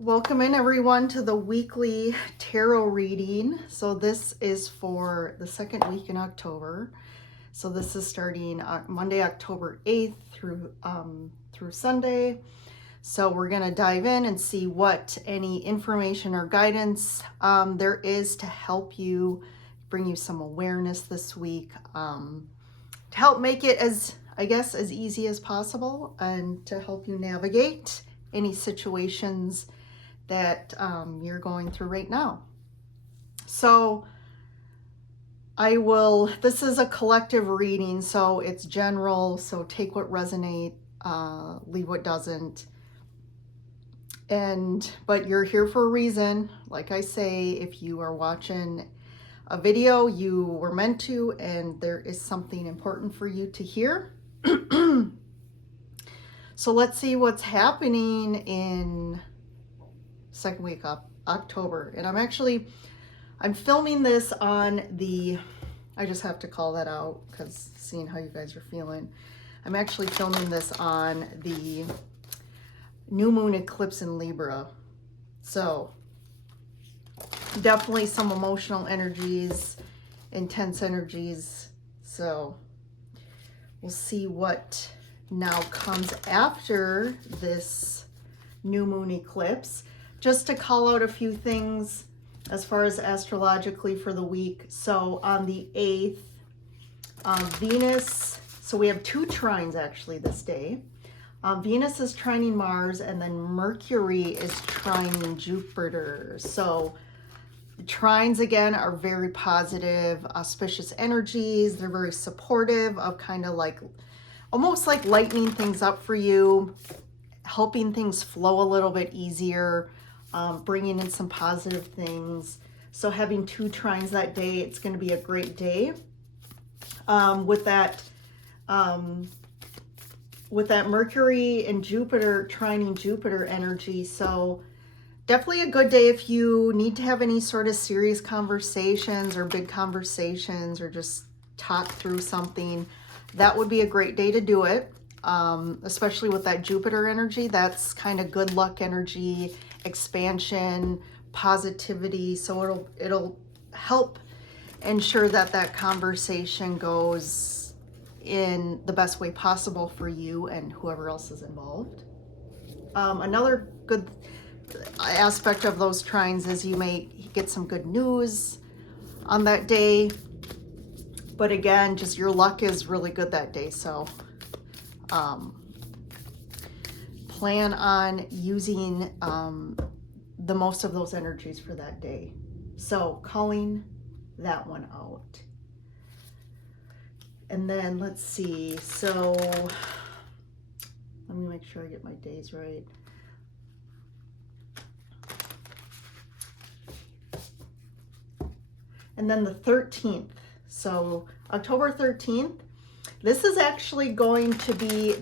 Welcome in everyone to the weekly tarot reading. So this is for the second week in October. So this is starting Monday, October 8th through Sunday. So we're going to dive in and see what any information or guidance there is to help you, bring you some awareness this week, to help make it as easy as possible and to help you navigate any situations that you're going through right now. So this is a collective reading, so it's general, so take what resonates, leave what doesn't. But you're here for a reason. Like I say, if you are watching a video, you were meant to, and there is something important for you to hear. So let's see what's happening in second week of October. And I'm filming this on I just have to call that out because seeing how you guys are feeling. I'm actually filming this on the new moon eclipse in Libra. So definitely some emotional energies, intense energies. So we'll see what now comes after this new moon eclipse. Just to call out a few things as far as astrologically for the week. So on the 8th, Venus, so we have two trines actually this day. Venus is trining Mars, and then Mercury is trining Jupiter. So the trines again are very positive, auspicious energies. They're very supportive of kind of like, almost like lightening things up for you, helping things flow a little bit easier. Bringing in some positive things. So having two trines that day, it's going to be a great day. With that Mercury and Jupiter trining Jupiter energy. So definitely a good day if you need to have any sort of serious conversations or big conversations or just talk through something. That would be a great day to do it. Especially with that Jupiter energy. That's kind of good luck energy, expansion, positivity. So it'll help ensure that conversation goes in the best way possible for you and whoever else is involved. Another good aspect of those trines is you may get some good news on that day. But again, just your luck is really good that day. So plan on using the most of those energies for that day. So calling that one out. And then let's see. So let me make sure I get my days right. And then the 13th. So October 13th. This is actually going to be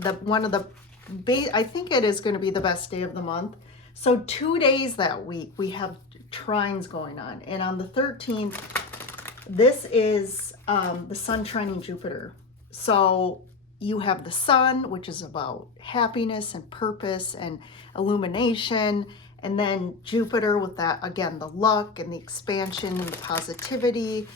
I think it is going to be the best day of the month. So 2 days that week we have trines going on. And on the 13th, this is the sun trining Jupiter. So you have the sun, which is about happiness and purpose and illumination. And then Jupiter with that, again, the luck and the expansion and the positivity.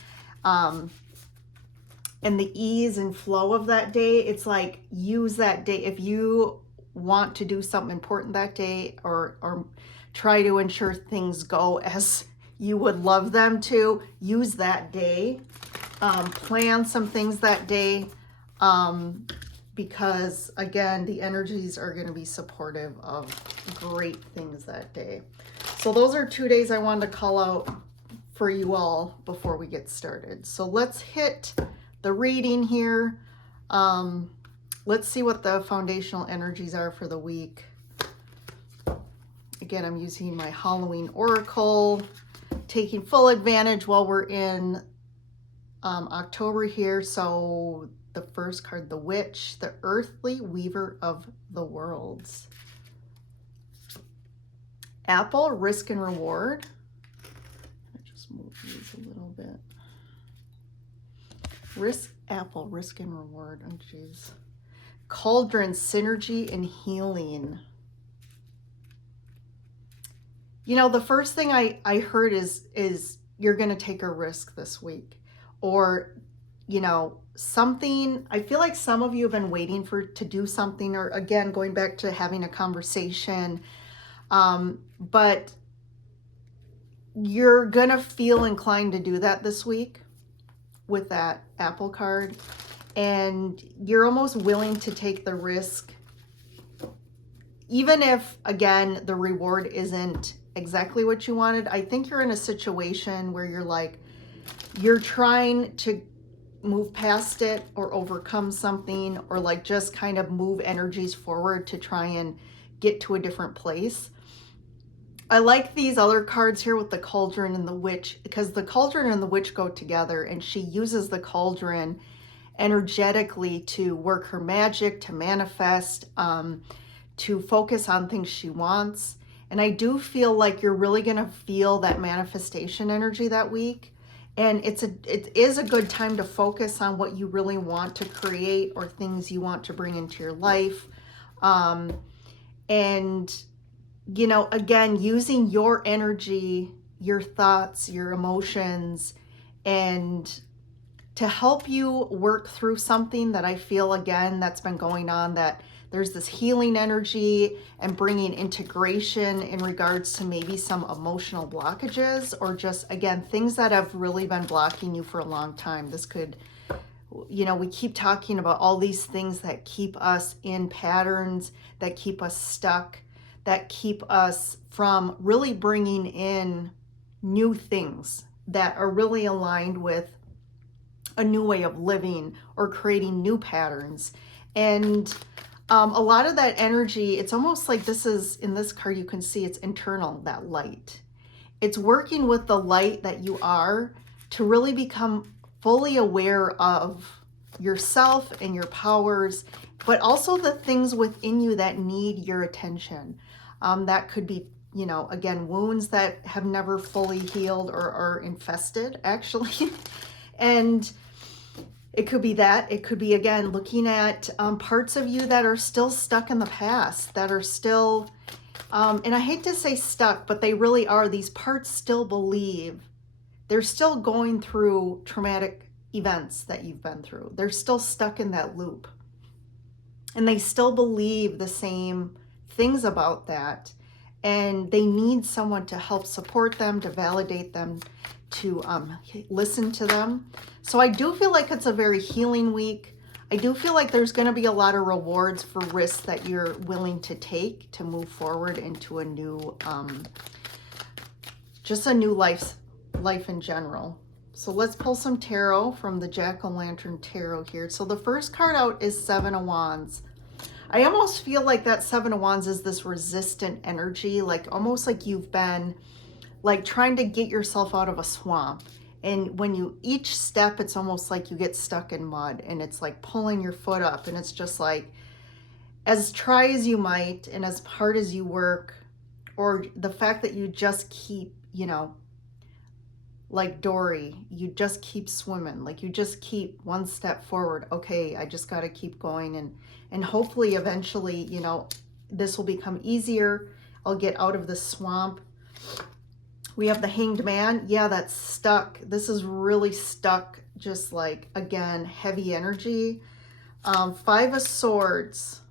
And the ease and flow of that day. It's like, use that day if you want to do something important that day, or try to ensure things go as you would love them to. Use that day. Plan some things that day, because again, the energies are going to be supportive of great things that day. So those are 2 days I wanted to call out for you all before we get started. So let's hit the reading here. Let's see what the foundational energies are for the week. Again, I'm using my Halloween Oracle, taking full advantage while we're in October here. So the first card, the Witch, the earthly weaver of the worlds. Apple, risk and reward. I just move these a little bit. Apple, risk and reward. Oh, geez. Cauldron, synergy and healing. The first thing I heard is you're going to take a risk this week, or something. I feel like some of you have been waiting to do something, or again, going back to having a conversation. But you're going to feel inclined to do that this week with that Apple card. And you're almost willing to take the risk, even if, again, the reward isn't exactly what you wanted. I think you're in a situation where you're trying to move past it or overcome something, or like just kind of move energies forward to try and get to a different place. I like these other cards here with the cauldron and the witch, because the cauldron and the witch go together, and she uses the cauldron energetically to work her magic, to manifest, to focus on things she wants. And I do feel like you're really going to feel that manifestation energy that week. And it is a good time to focus on what you really want to create, or things you want to bring into your life. And, again, using your energy, your thoughts, your emotions, and to help you work through something that I feel, again, that's been going on, that there's this healing energy and bringing integration in regards to maybe some emotional blockages, or just, again, things that have really been blocking you for a long time. This could, we keep talking about all these things that keep us in patterns, that keep us stuck, that keep us from really bringing in new things that are really aligned with a new way of living, or creating new patterns. And a lot of that energy, it's almost like in this card, you can see it's internal, that light. It's working with the light that you are to really become fully aware of yourself and your powers, but also the things within you that need your attention. That could be, again, wounds that have never fully healed or are infested, actually. And it could be that. It could be, again, looking at parts of you that are still stuck in the past, that are still, and I hate to say stuck, but they really are. These parts still believe. They're still going through traumatic events that you've been through. They're still stuck in that loop. And they still believe the same things about that. And they need someone to help support them, to validate them, to listen to them. So I do feel like it's a very healing week. I do feel like there's going to be a lot of rewards for risks that you're willing to take to move forward into a new, just a new life in general. So let's pull some tarot from the Jack-o'-lantern tarot here. So the first card out is Seven of Wands. I almost feel like that Seven of Wands is this resistant energy, like almost like you've been like trying to get yourself out of a swamp. And when each step, it's almost like you get stuck in mud, and it's like pulling your foot up. And it's just like, as try as you might, and as hard as you work, or the fact that you just keep, like Dory, you just keep swimming, like you just keep one step forward. Okay, I just got to keep going. And hopefully eventually, this will become easier. I'll get out of the swamp. We have the Hanged Man. Yeah, that's stuck. This is really stuck, just like, again, heavy energy. Five of Swords,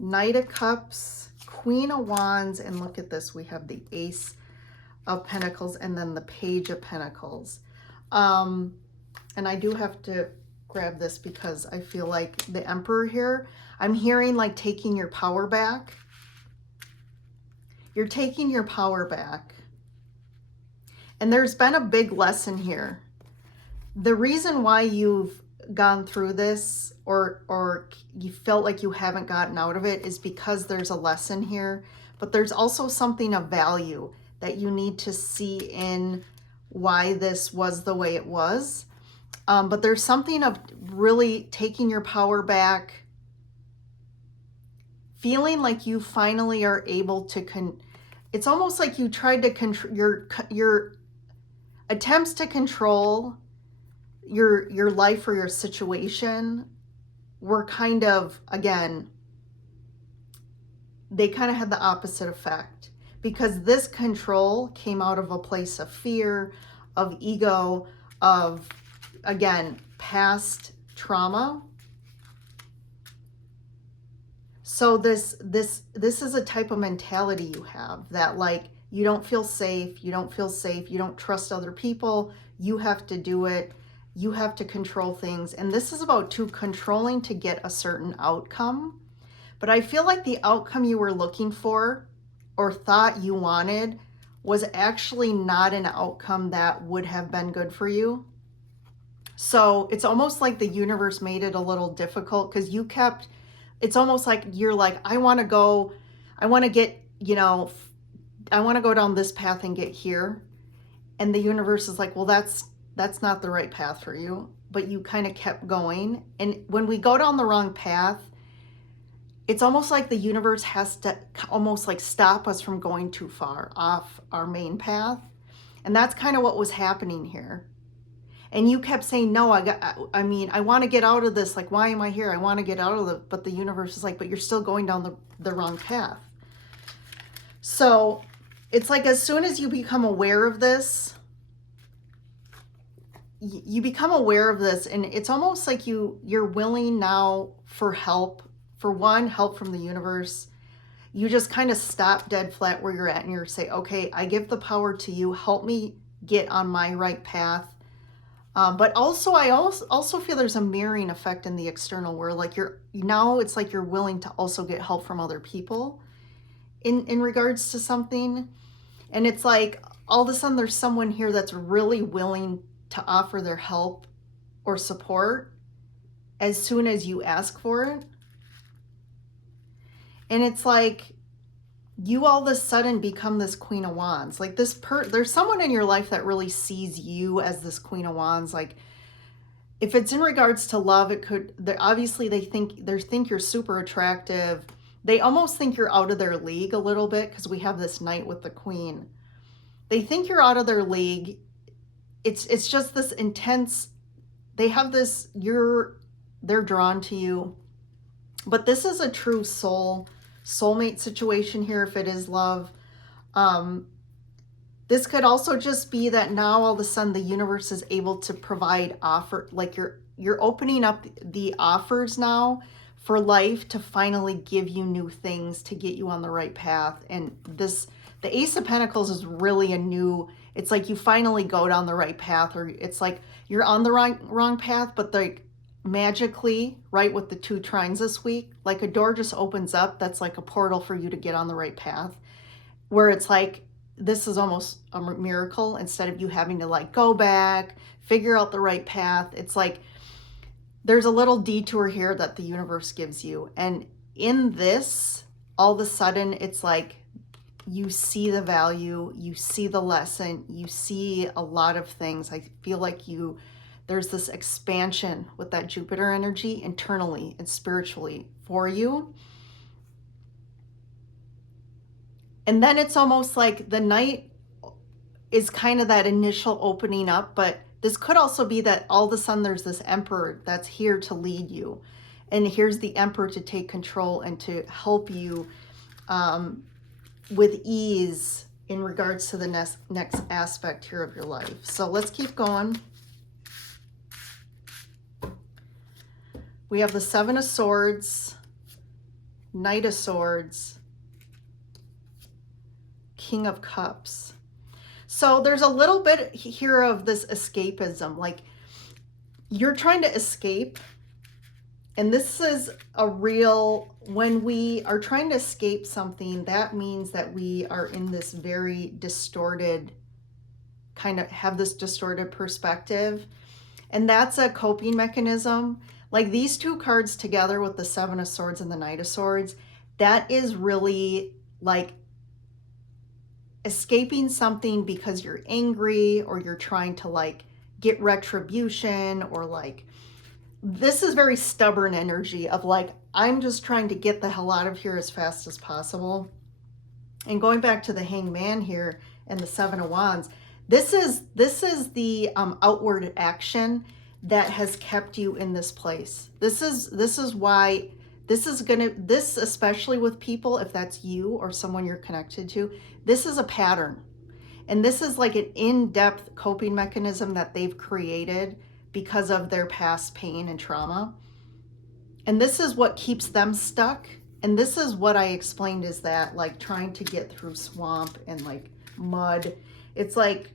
Knight of Cups, Queen of Wands, and look at this. We have the Ace of Pentacles and then the Page of Pentacles. And I do have to grab this because I feel like the Emperor here, I'm hearing like taking your power back. You're taking your power back. And there's been a big lesson here. The reason why you've gone through this, or you felt like you haven't gotten out of it, is because there's a lesson here. But there's also something of value that you need to see in why this was the way it was. But there's something of really taking your power back, feeling like you finally are able to it's almost like you tried to control your attempts to control your life or your situation were kind of, again, they kind of had the opposite effect, because this control came out of a place of fear, of ego, of, again, past trauma. So this is a type of mentality you have, that like you don't feel safe, you don't trust other people, you have to do it, you have to control things. And this is about controlling to get a certain outcome. But I feel like the outcome you were looking for or thought you wanted was actually not an outcome that would have been good for you. So it's almost like the universe made it a little difficult, because it's almost like you're like, I want to go down this path and get here. And the universe is like, well, that's not the right path for you. But you kind of kept going. And when we go down the wrong path, it's almost like the universe has to almost like stop us from going too far off our main path. And that's kind of what was happening here. And you kept saying, no, I want to get out of this. Like, why am I here? I want to get out of it. But the universe is like, but you're still going down the wrong path. So it's like, as soon as you become aware of this, and it's almost like you're willing now for help. For one, help from the universe. You just kind of stop dead flat where you're at, and you're say, okay, I give the power to you. Help me get on my right path. But also, I also feel there's a mirroring effect in the external, where like it's like you're willing to also get help from other people in regards to something. And it's like all of a sudden there's someone here that's really willing to offer their help or support as soon as you ask for it. And it's like you all of a sudden become this Queen of Wands. Like there's someone in your life that really sees you as this Queen of Wands. Like if it's in regards to love, obviously they think you're super attractive. They almost think you're out of their league a little bit, because we have this Knight with the Queen. They think you're out of their league. It's just this intense, they have this, they're drawn to you. But this is a true soulmate situation here, if it is love. This could also just be that now all of a sudden the universe is able to provide like you're opening up the offers now for life to finally give you new things to get you on the right path. And the Ace of Pentacles is really it's like you finally go down the right path, or it's like you're on the wrong path, but like magically, right, with the 2 trines this week, like a door just opens up that's like a portal for you to get on the right path, where it's like this is almost a miracle. Instead of you having to like go back, figure out the right path, it's like there's a little detour here that the universe gives you. And in this, all of a sudden, it's like you see the value, you see the lesson, you see a lot of things. I feel like there's this expansion with that Jupiter energy internally and spiritually for you. And then it's almost like the Knight is kind of that initial opening up, but this could also be that all of a sudden there's this Emperor that's here to lead you. And here's the Emperor to take control and to help you with ease in regards to the next aspect here of your life. So let's keep going. We have the 7 of Swords, Knight of Swords, King of Cups. So there's a little bit here of this escapism, like you're trying to escape. And this is when we are trying to escape something, that means that we are in this very distorted, kind of have this distorted perspective. And that's a coping mechanism. Like these 2 cards together with the 7 of Swords and the Knight of Swords, that is really like escaping something because you're angry, or you're trying to like get retribution, or like this is very stubborn energy of like, I'm just trying to get the hell out of here as fast as possible. And going back to the Hanged Man here and the 7 of Wands, this is the outward action that has kept you in this place. This is why this especially with people, if that's you or someone you're connected to, this is a pattern. And this is like an in-depth coping mechanism that they've created because of their past pain and trauma. And this is what keeps them stuck. And this is what I explained, is that like trying to get through swamp and like mud. It's like,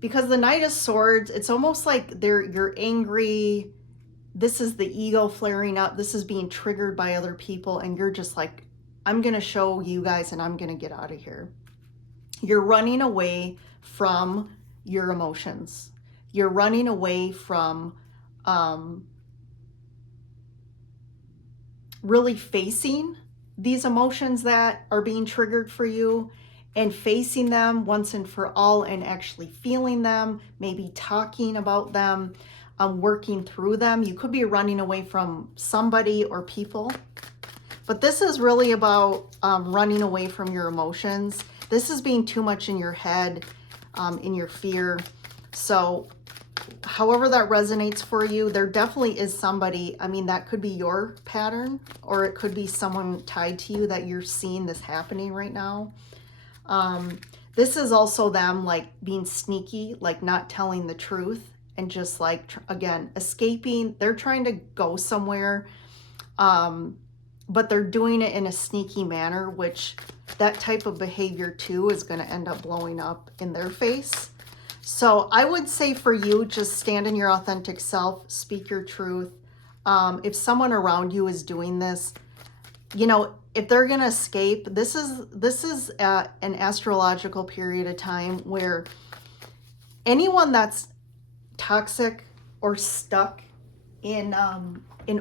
because the Knight of Swords, it's almost like you're angry. This is the ego flaring up. This is being triggered by other people. And you're just like, I'm going to show you guys and I'm going to get out of here. You're running away from your emotions. You're running away from really facing these emotions that are being triggered for you, and facing them once and for all, and actually feeling them, maybe talking about them, working through them. You could be running away from somebody or people, but this is really about running away from your emotions. This is being too much in your head, in your fear. So however that resonates for you, there definitely is somebody, I mean, that could be your pattern, or it could be someone tied to you that you're seeing this happening right now. This is also them like being sneaky, like not telling the truth, and just like, again, escaping. They're trying to go somewhere, but they're doing it in a sneaky manner, which that type of behavior too is going to end up blowing up in their face. So I would say for you, just stand in your authentic self, speak your truth. If someone around you is doing this, you know, if they're going to escape, this is an astrological period of time where anyone that's toxic or stuck in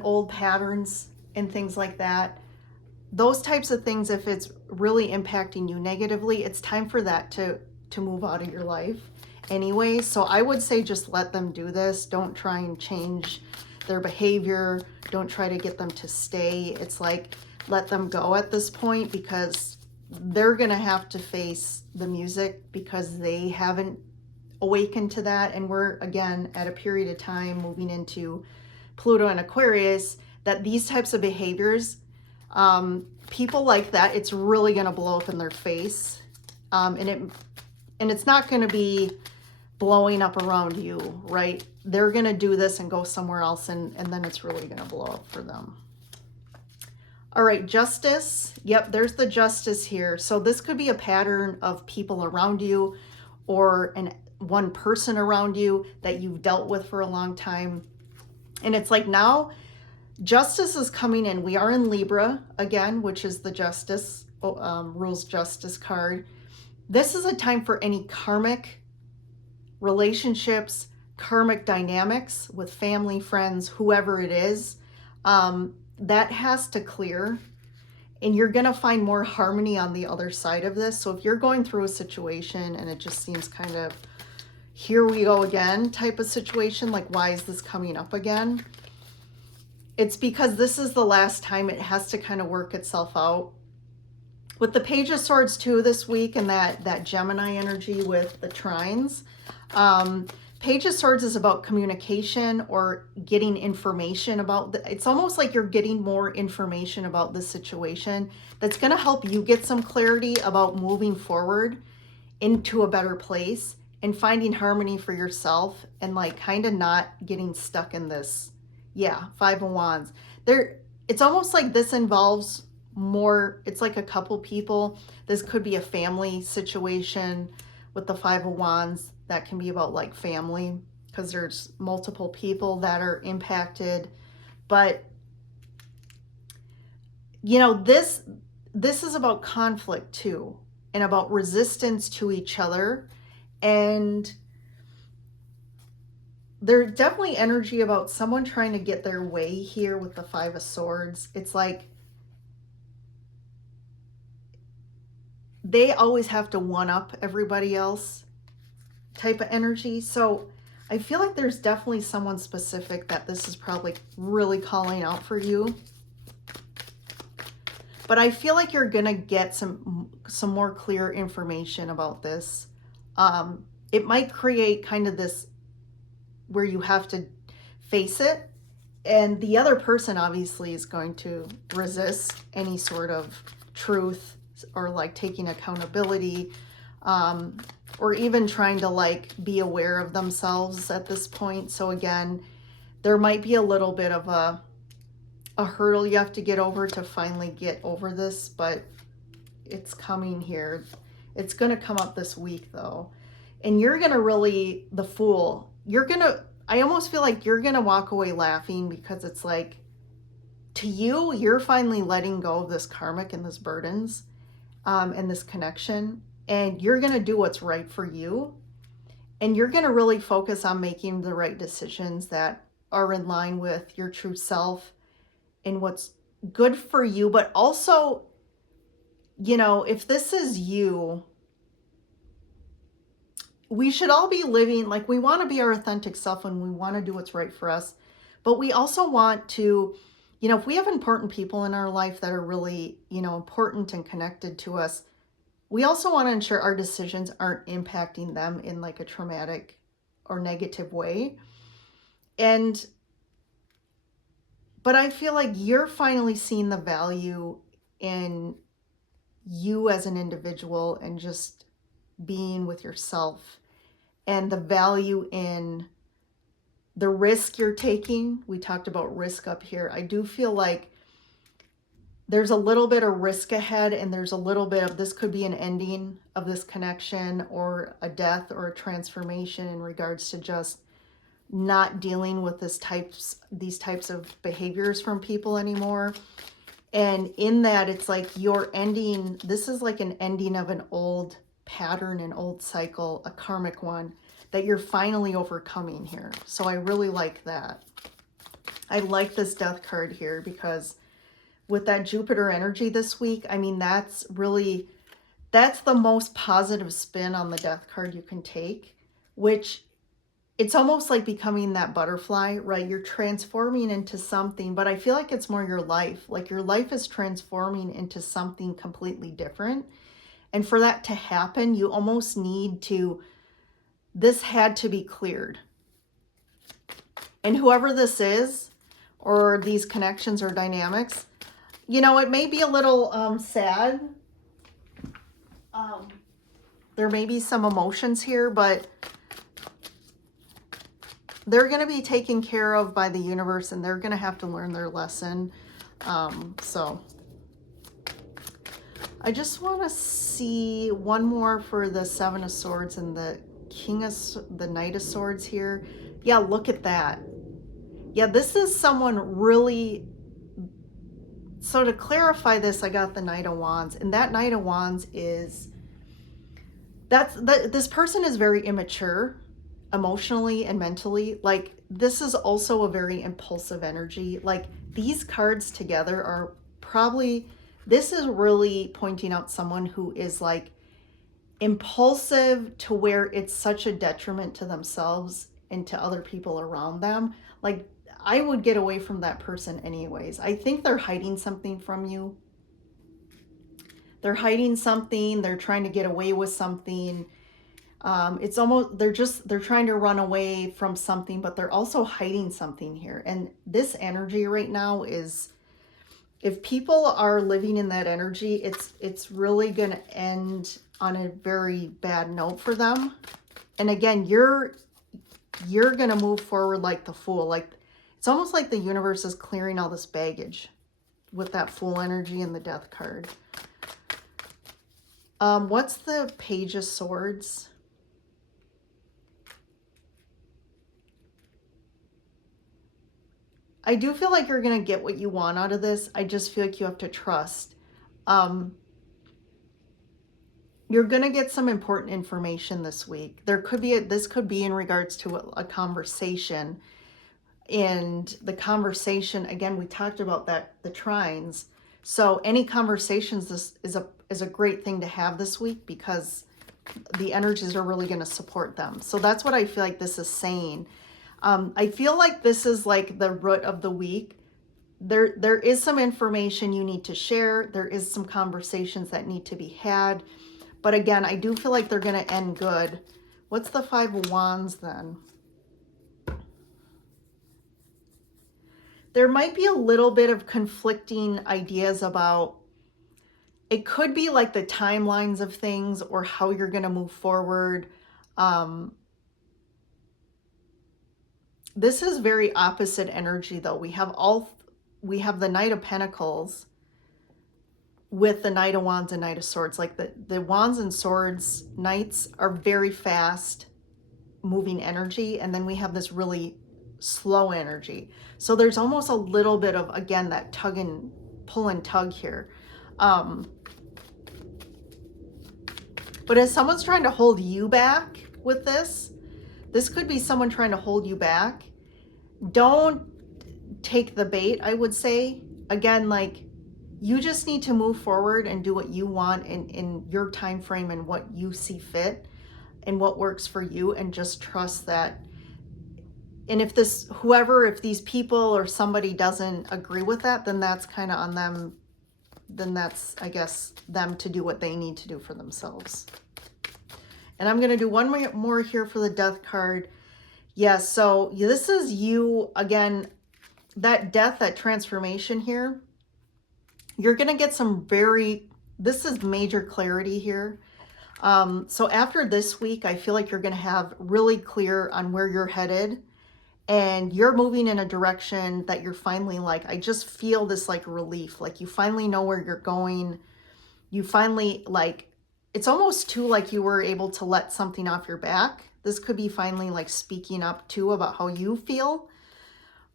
old patterns and things like that, those types of things, if it's really impacting you negatively, it's time for that to move out of your life anyway. So I would say just let them do this. Don't try and change their behavior. Don't try to get them to stay. It's like, let them go at this point, because they're going to have to face the music because they haven't awakened to that. And we're, again, at a period of time moving into Pluto and Aquarius, that these types of behaviors, people like that, it's really going to blow up in their face. And it's not going to be blowing up around you, right? They're going to do this and go somewhere else, and then it's really going to blow up for them. All right, Justice. Yep, there's the Justice here. So this could be a pattern of people around you, or one person around you that you've dealt with for a long time. And it's like now Justice is coming in. We are in Libra again, which is the Justice, Rules Justice card. This is a time for any karmic relationships, karmic dynamics with family, friends, whoever it is, that has to clear. And you're going to find more harmony on the other side of this. So if you're going through a situation and it just seems kind of, here we go again type of situation, like why is this coming up again? It's because this is the last time it has to kind of work itself out. With the Page of Swords too this week, and that Gemini energy with the trines, Page of Swords is about communication or getting information about it's almost like you're getting more information about the situation that's going to help you get some clarity about moving forward into a better place and finding harmony for yourself, and like kind of not getting stuck in this. Yeah, Five of Wands. It's almost like this involves more, it's like a couple people. This could be a family situation with the Five of Wands. That can be about like family, because there's multiple people that are impacted. But you know, this is about conflict too, and about resistance to each other. And there's definitely energy about someone trying to get their way here with the Five of Swords. It's like they always have to one up everybody else type of energy. So I feel like there's definitely someone specific that this is probably really calling out for you. But I feel like you're gonna get some more clear information about this. It might create kind of this where you have to face it And the other person obviously is going to resist any sort of truth or like taking accountability, or even trying to like be aware of themselves at this point. So again, there might be a little bit of a hurdle you have to get over to finally get over this, but it's coming here. It's going to come up this week though. And you're going to really, the Fool, I almost feel like you're going to walk away laughing, because it's like, to you, you're finally letting go of this karmic and this burdens, and this connection, and you're going to do what's right for you. And you're going to really focus on making the right decisions that are in line with your true self and what's good for you. But also, if this is you, we should all be living like we want to be our authentic self and we want to do what's right for us. But we also want to, if we have important people in our life that are really, important and connected to us, we also want to ensure our decisions aren't impacting them in like a traumatic or negative way. But I feel like you're finally seeing the value in you as an individual and just being with yourself, and the value in the risk you're taking. We talked about risk up here. I do feel like there's a little bit of risk ahead, and there's a little bit of, this could be an ending of this connection, or a death, or a transformation in regards to just not dealing with these types of behaviors from people anymore. And in that, it's like you're ending, this is like an ending of an old pattern, an old cycle, a karmic one that you're finally overcoming here. So I really like that. I like this Death card here, because with that Jupiter energy this week, I mean, that's the most positive spin on the Death card you can take, which it's almost like becoming that butterfly, right? You're transforming into something, but I feel like it's more your life. Like your life is transforming into something completely different. And for that to happen, you almost need to, this had to be cleared. And whoever this is, or these connections or dynamics, it may be a little sad. There may be some emotions here, but they're going to be taken care of by the universe, and they're going to have to learn their lesson. So I just want to see one more for the Seven of Swords and the the Knight of Swords here. Yeah, look at that. Yeah, this is someone really, so to clarify this, I got the Knight of Wands, and that Knight of Wands is, this person is very immature emotionally and mentally. Like, this is also a very impulsive energy. Like, these cards together are probably, this is really pointing out someone who is like impulsive to where it's such a detriment to themselves and to other people around them. Like, I would get away from that person anyways. I think they're hiding something from you. They're hiding something. They're trying to get away with something. It's almost, they're trying to run away from something, but they're also hiding something here. And this energy right now is, if people are living in that energy, it's really going to end on a very bad note for them. And again, you're going to move forward like the Fool. Like, it's almost like the universe is clearing all this baggage with that Fool energy and the Death card. What's the Page of Swords? I do feel like you're going to get what you want out of this. I just feel like you have to trust. You're going to get some important information this week. This could be in regards to a conversation. And the conversation, again, we talked about that, the trines. So any conversations, this is a great thing to have this week, because the energies are really going to support them. So that's what I feel like this is saying. I feel like this is like the root of the week. There is some information you need to share. There is some conversations that need to be had. But again, I do feel like they're going to end good. What's the Five of Wands then? there might be a little bit of conflicting ideas about, it could be like the timelines of things or how you're going to move forward. This is very opposite energy though. We have the Knight of Pentacles with the Knight of Wands and Knight of Swords. Like the Wands and Swords Knights are very fast moving energy, and then we have this really slow energy. So there's almost a little bit of, again, that tug and pull and tug here. But as someone's trying to hold you back with this could be someone trying to hold you back. Don't take the bait, I would say. Again, like, you just need to move forward and do what you want in your time frame and what you see fit and what works for you, and just trust that. And if these people or somebody doesn't agree with that, then that's kind of on them. Then that's, I guess, them to do what they need to do for themselves. And I'm going to do one more here for the Death card. Yeah, so this is you, again, that death, that transformation here. You're going to get this is major clarity here. So after this week, I feel like you're going to have really clear on where you're headed, and you're moving in a direction that you're finally like, I just feel this like relief. Like you finally know where you're going. You finally, like, it's almost too like you were able to let something off your back. This could be finally like speaking up too about how you feel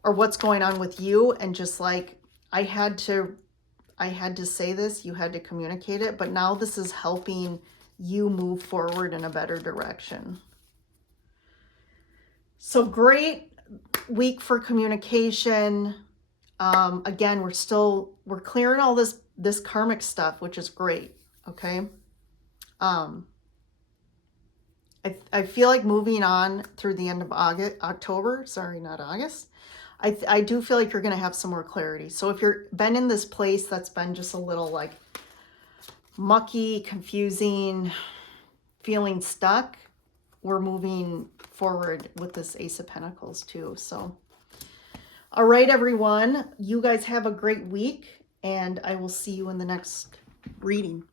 or what's going on with you, and just like, I had to say this, you had to communicate it, but now this is helping you move forward in a better direction. So great week for communication. Again, we're clearing all this karmic stuff, which is great. Okay. I feel like moving on through the end of October, sorry, not August. I do feel like you're going to have some more clarity. So if you've been in this place that's been just a little like mucky, confusing, feeling stuck, we're moving forward with this Ace of Pentacles too. So, all right, everyone, you guys have a great week, and I will see you in the next reading.